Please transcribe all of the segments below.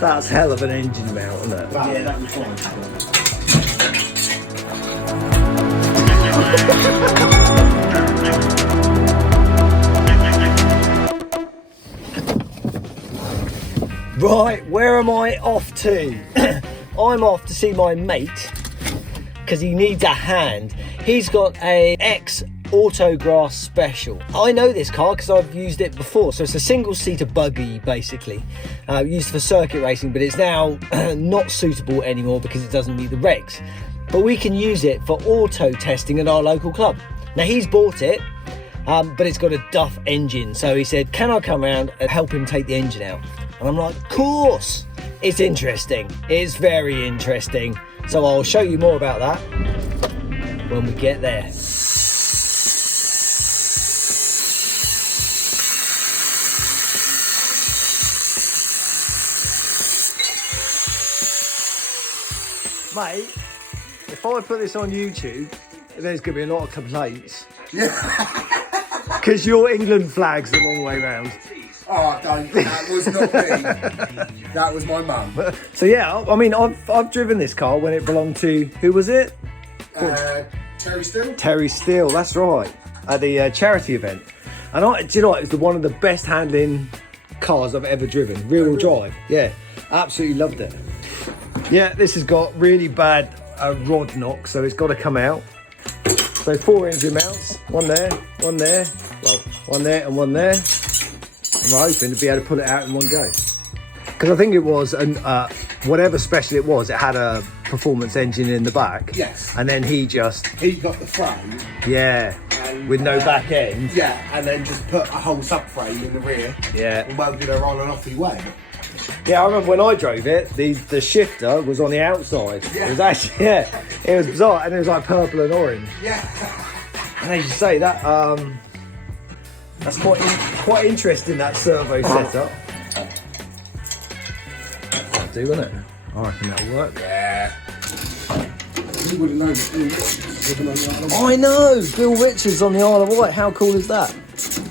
That's hell of an engine mount, isn't it? Yeah, that was fine. Right, where am I off to? I'm off to see my mate because he needs a hand. He's got a X Autograss Special. I know this car because I've used it before. So it's a single-seater buggy, basically, used for circuit racing, but it's now not suitable anymore because it doesn't meet the regs. But we can use it for auto testing at our local club. Now he's bought it, but it's got a Duff engine. So he said, can I come around and help him take the engine out? And I'm like, of course. It's interesting. It's very interesting. So I'll show you more about that when we get there. Mate, if I put this on YouTube, there's going to be a lot of complaints. Yeah. Because your England flag's the wrong way round. Oh, don't. That was not me. That was my mum. So yeah, I mean, I've driven this car when it belonged to, who was it? Terry Steele? Terry Steele, that's right, at the charity event. And do you know what, it was one of the best handling cars I've ever driven, rear-wheel drive. Yeah, absolutely loved it. Yeah, this has got really bad rod knock, so it's got to come out. So 4 engine mounts, one there, well, one there and one there. And we're hoping to be able to pull it out in one go. Because I think it was, whatever special it was, it had a performance engine in the back. Yes. And then he got the frame. Yeah, and, with no back end. Yeah, and then just put a whole subframe in the rear. Yeah. And welded her on and off he went. Yeah, I remember when I drove it, the shifter was on the outside. Yeah. It was actually, yeah, it was bizarre, and it was like purple and orange. Yeah. And as you say, that that's quite interesting, that servo setup. That'll do, won't it? I reckon that'll work. Yeah. You would have known that Bill Richards was living on the Isle of Wight. I know, Bill Richards on the Isle of Wight. How cool is that?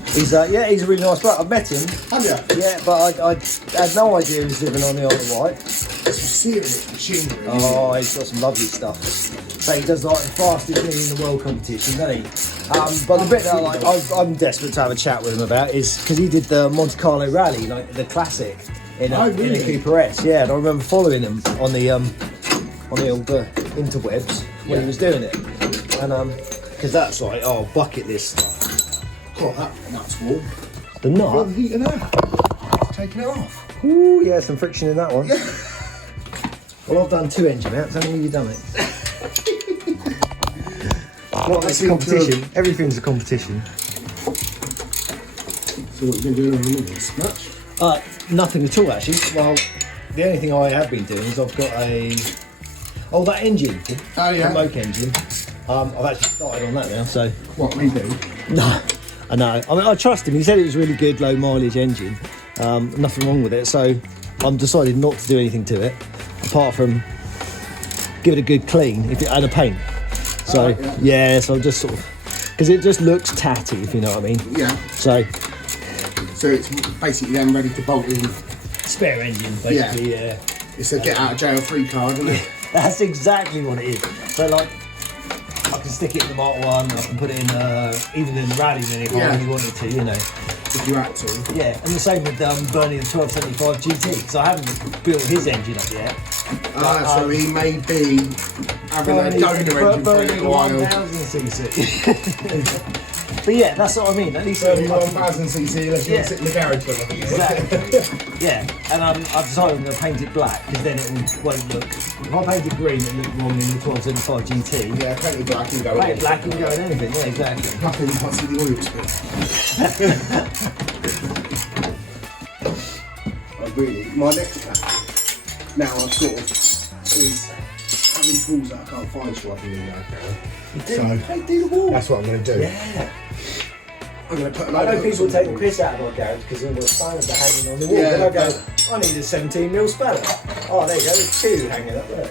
He's yeah, he's a really nice bloke. I've met him. Have you? Yeah, but I had no idea he was living on the Isle of Wight. Some serious machinery. Oh, he's got some lovely stuff. So he does like the fastest thing in the world competition, doesn't he? But the bit that I'm desperate to have a chat with him about is because he did the Monte Carlo Rally, like the classic, in a Cooper S. Yeah, and I remember following him on the old interwebs when he was doing it, and because that's like bucket list stuff. God, that nut's warm. The nut. Well, heating up. Taking it off. Ooh, yeah, some friction in that one. Yeah. Well, I've done 2 engine mounts. How many have you done it? Well, it's a competition. Everything's a competition. So what have you been doing on the minutes? Much? Nothing at all, actually. Well, the only thing I have been doing is I've got that engine. Oh, yeah. The Moke engine. I've actually started on that now, so. What, we do? No, I know. I mean, I trust him. He said it was a really good low mileage engine. Nothing wrong with it, so I'm decided not to do anything to it, apart from give it a good clean and a paint. So yeah, so I'm just sort of, because it just looks tatty, if you know what I mean. Yeah. So it's basically then ready to bolt in. Spare engine, basically. Yeah. It's a get out of jail free card, isn't it? That's exactly what it is. So like, I can stick it in the Mark 1, I can put it in even in the Rally Mini if I really wanted to, you know. If you had to. Yeah, and the same with Bernie the 1275 GT, because I haven't built his engine up yet. So he may be having a donor engine for a little while. 1000cc. But yeah, that's what I mean. At least 1000cc unless you want to sit in the garage for it. Exactly. Yeah, and I've decided I'm going to paint it black because then it won't look. If I paint it green, it'll look wrong in the 1275 GT. Yeah, paint it black and go. Paint it black and go in anything. Yeah, exactly. Nothing, you can't see the oil spill. Really, my next plan now I've sort of is having tools that I can't find swapping in there. So do the wall. That's what I'm going to do. Yeah. I'm going to put. I know people take the piss out of my garage because the spanners are hanging on the wall. Yeah, and I go, I need a 17mm spanner. Oh, there you go. There's 2 hanging up there.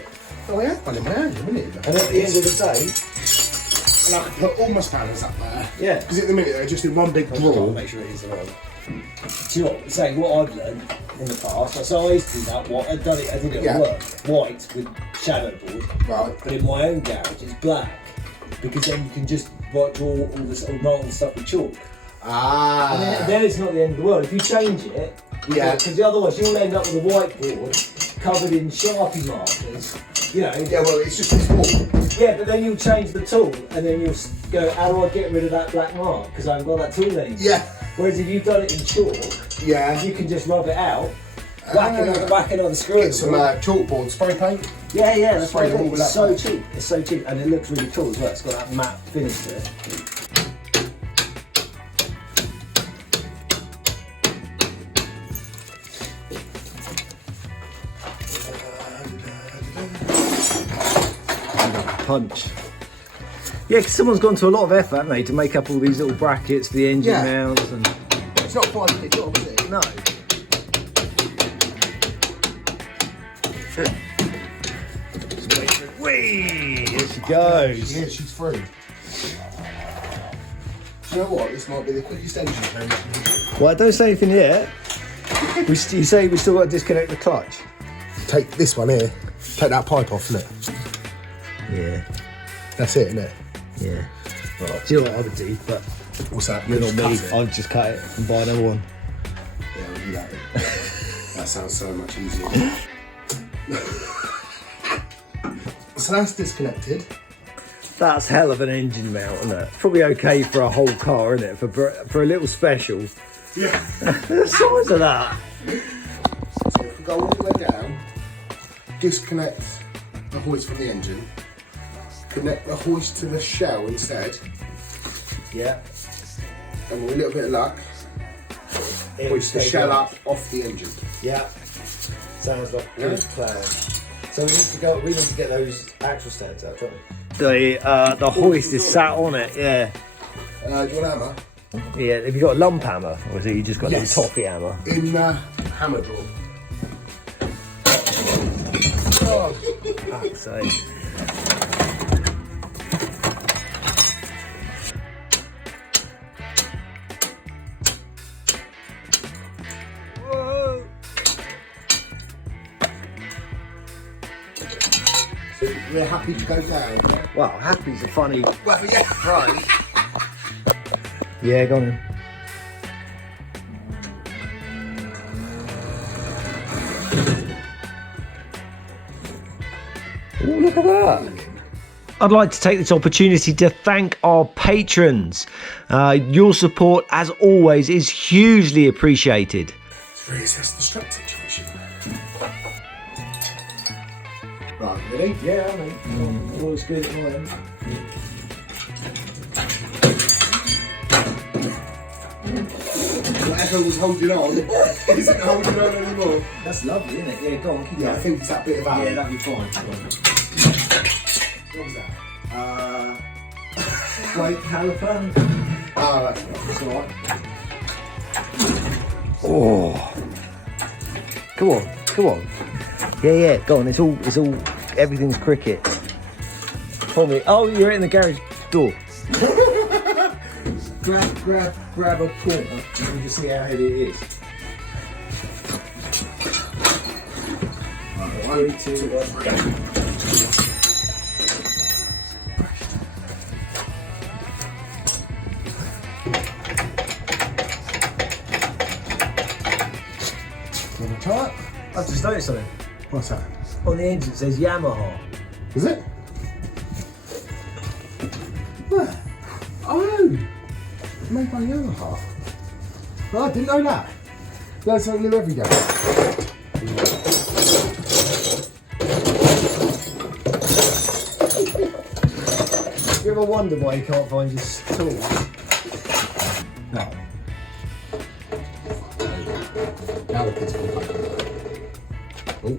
Oh, yeah, I had one in my hand a minute ago. And at the end of the day, And I can put all my spanners up there. Yeah. Because at the minute they're just in one big I'll drawer. make sure it is the one. Do you know what? Saying what I've learned in the past, so I used to do that. I did it at work, white with shadow board. Right. But in my own garage, it's black because then you can just draw all this write all the stuff with chalk. Ah. And then it's not the end of the world if you change it. Yeah. Because otherwise you'll end up with a whiteboard covered in Sharpie markers. You know. Yeah. Well, it's just this wall. Yeah, but then you'll change the tool and then you'll go, how do I get rid of that black mark? Because I haven't got that tool anymore. Yeah. Whereas if you've done it in chalk, yeah, you can just rub it out, whack another screw. Get some chalkboard spray paint. Yeah, that's spray right. them all It's so cheap. It's so cheap, and it looks really cool as well. It's got that matte finish to it. Punch. Yeah, because someone's gone to a lot of effort, haven't they, to make up all these little brackets for the engine mounts and. It's not quite a big job, is it? No. Whee! Here she goes. Yeah, she's free. Do you know what? This might be the quickest engine change. Well, don't say anything yet. You say we still got to disconnect the clutch. Take this one here. Take that pipe off, innit? Yeah. That's it, innit? Yeah. Right. Do you know what I would do? But what's that? you're not me. I'd just cut it and buy another one. Yeah, we'll do that. That sounds so much easier. So that's disconnected. That's hell of an engine mount, isn't it? Probably okay for a whole car, isn't it? For a little special. Yeah. The size of that. So if we go all the way down, disconnect the hoist from the engine, connect the hoist to the shell instead, Yeah. and with a little bit of luck, hoist the shell up off the engine. Yeah. Sounds like a good plan. So we need to get those axle stands out, don't we? The hoist is sat on it, yeah. Do you want a hammer? Yeah, have you got a lump hammer? Or is it you just got Yes. a little toffee hammer? In the hammer drawer. Oh, fuck's sake. Whoa. So we're happy to go down. Well, happy's a funny. Well, yeah, right. Yeah, go on. Oh, look at that. I'd like to take this opportunity to thank our patrons. Your support, as always, is hugely appreciated. Let's reassess the strap situation. Right, ready? Yeah, I mean, all looks good at my end. Whatever was holding on isn't holding on anymore. That's lovely, isn't it? Yeah, go on, keep Yeah, I going. think it's that bit of Yeah, that. that'd be fine. What was that? Brake caliper. Oh, that's right. That's alright. Oh. Come on, come on. Yeah, go on. It's all, everything's cricket. Follow me. Oh, you're in the garage door. grab a corner and you can see how heavy it is. Right, 3, 2, 1, go. Want to try it? I've just noticed something. What's that? On the engine it says Yamaha. Is it? Where? Oh! Made by Yamaha. Oh, I didn't know that. Learn something new every day. You ever wonder why you can't find your tools? No. Now the kids will come back. Oh,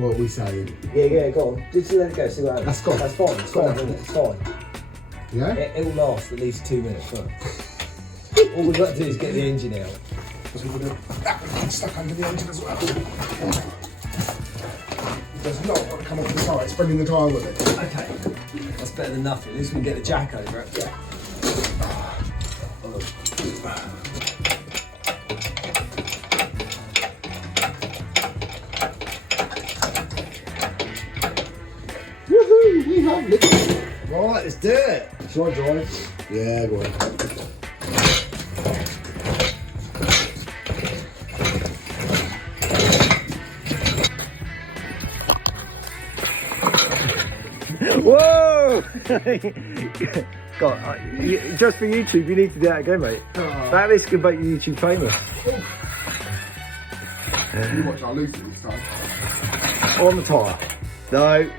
what are we saying? Yeah, go on. Just let it go, see what happens. That's gone. That's fine, it's fine, isn't it? It's fine. Yeah? It'll last at least 2 minutes, right? All we've got to do is get the engine out. Because we're going to stuck under the engine as well. It does not want to come off the side, spreading the tyre with it. Okay. That's better than nothing. At least we can get the jack over it. Yeah. Woohoo! We have liquid. Right, let's do it. Shall I drive? Yeah, go on. Whoa! God, just for YouTube, you need to do that again, mate. That this could make you YouTube famous. You watch, I'll lose it this time. On the tyre. No.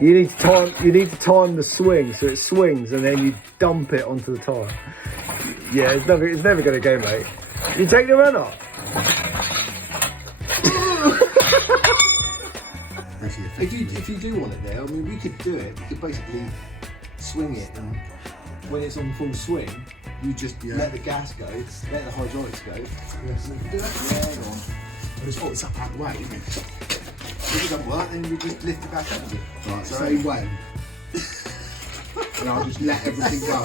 You need to time the swing so it swings and then you dump it onto the tyre. Yeah, it's never gonna go, mate. You take the run up. If you do want it there, I mean, we could do it. We could basically swing it, and when it's on full swing, you just let the gas go, let the hydraulics go. Yes, we can do that. Yeah, go on. It's up out the way, isn't it? If it doesn't work, then we just lift it back up again. Right, same way. And I'll just let everything go.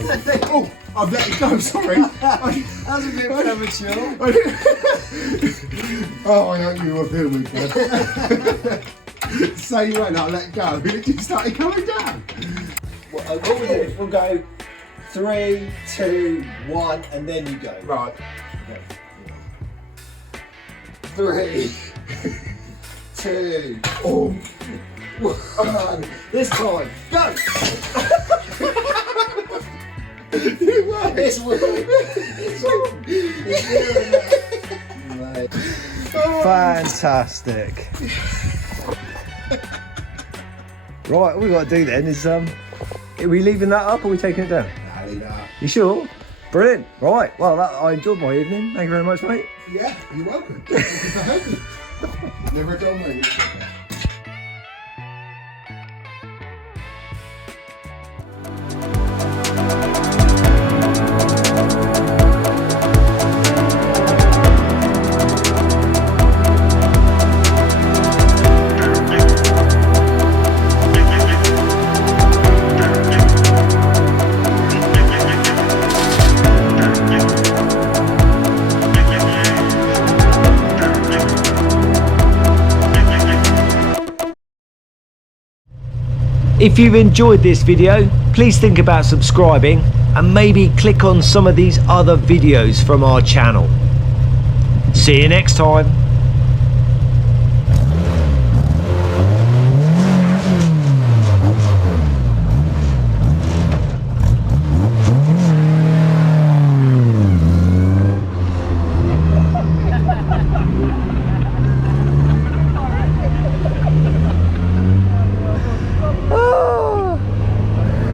Oh, I've let it go, sorry. That's a bit premature. Oh, I know you were filming, Dad. Same way, and I'll let it go, and it just started coming down. What we do is we'll go 3, 2, 1, and then you go. Right. Okay. 3, 2, Oh. 1. This time, go! It's working. It's doing it. Fantastic. Right, all we got to do then is, are we leaving that up or are we taking it down? Nah, leave that. You sure? Brilliant. Right, well, I enjoyed my evening. Thank you very much, mate. Yeah, you're welcome. Thank you for having me. Never done me. If you've enjoyed this video, please think about subscribing and maybe click on some of these other videos from our channel. See you next time.